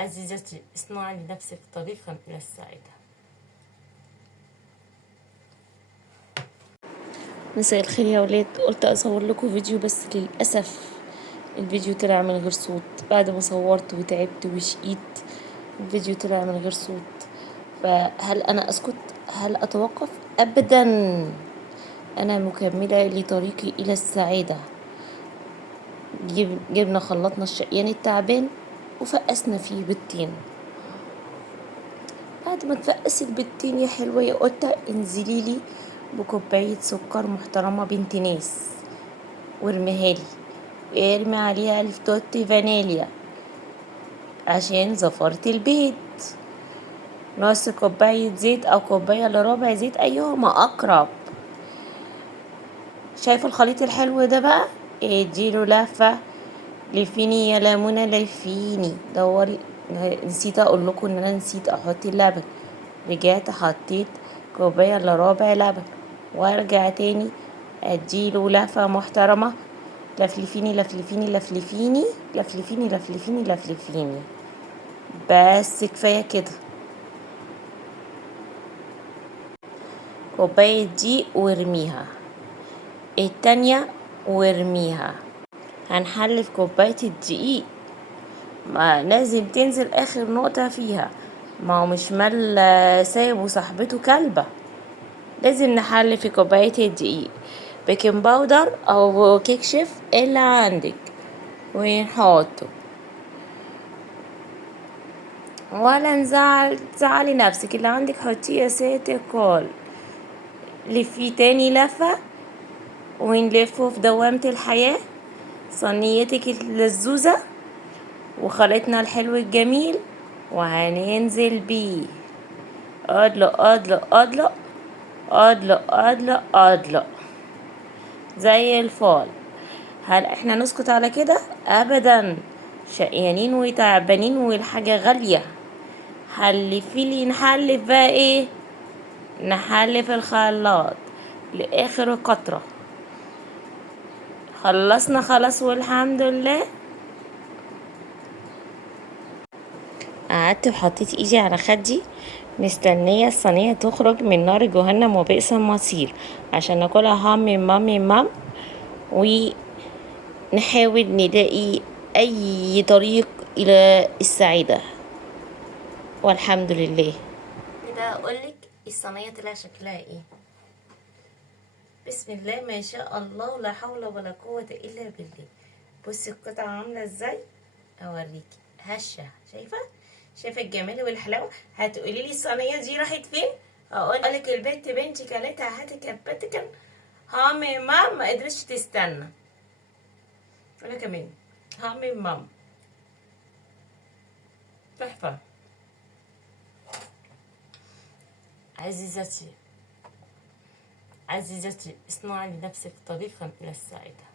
عزيزتي، اصنعي لنفسك طريقا إلى السعادة. مساء الخير يا ولاد. قلت اصور لكم فيديو بس للاسف الفيديو طلع من غير صوت. بعد ما صورت وتعبت وشقيت الفيديو طلع من غير صوت. فهل انا اسكت؟ هل اتوقف؟ ابدا، انا مكمله لطريقي الى السعاده. جبنا خلطنا الشقيان التعبان وفقسنا فيه بيضتين. بعد ما تفقس البيضتين يا حلوه يا قطه، انزلي لي بكوبايه سكر محترمه بنت ناس وارميها لي، ارمي عليها التوت فانيليا عشان زفرت البيض. نص كوباية زيت او كوباية الا ربع زيت، ايهما اقرب. شايفه الخليط الحلو ده بقى؟ اديله لفة. لفيني يا ليمونة لفيني. دوري، نسيت اقول لكم ان انا نسيت احط اللبن. رجعت حطيت كوباية الا ربع لبن، وارجع تاني اديله لفة محترمة. لفلفيني لفلفيني لفلفيني لفلفيني لفلفيني لفلفيني. بس كفاية كده. كوباية دقيق وارميها، التانية وارميها. هنحلف كوباية الدقيق، ما لازم تنزل اخر نقطة فيها. ما هو مش مال سايب وصاحبته كلبة. لازم نحلي في كوباية الدقيق بيكنج باودر او كيك شيف اللي عندك ونحطه. ولا تزعلي نفسك، اللي عندك حطيه يا ست الكل. لفيه تاني لفة ونلفه في دوامة الحياة. صينيتك اللزوزة وخلطنا الحلو الجميل وهننزل بيه. ادلق ادلق ادلق ادلق ادلق ادلق زي الفل. هل احنا نسكت على كده؟ ابدا، شقيانين وتعبانين والحاجة غالية. حلفيلي. نحلف بقى ايه؟ نحلف الخلاط لاخر قطرة. خلصنا خلاص والحمد لله. قعدت وحطيت ايدي على خدي مستنية الصينية تخرج من نار جهنم وبئس المصير عشان ناكلها هامي مامي مام. ونحاول نلاقي اي طريق الى السعادة والحمد لله. كده اقولك الصينية طلع شكلها ايه. بسم الله ما شاء الله، لا حول ولا قوة الا بالله. بصي القطعة عاملة ازاي، اوريكي. هشة، شايفة الجمال والحلاوة. هتقولي لي الصينية دي راحت فين؟ هقول لك البت بنتي كلتها هتكبتكن هامي مام، ما قدرتش تستنى. انا كمان هامي مام تحفة. عزيزتي، اصنعي لنفسك طريقا الى السعادة.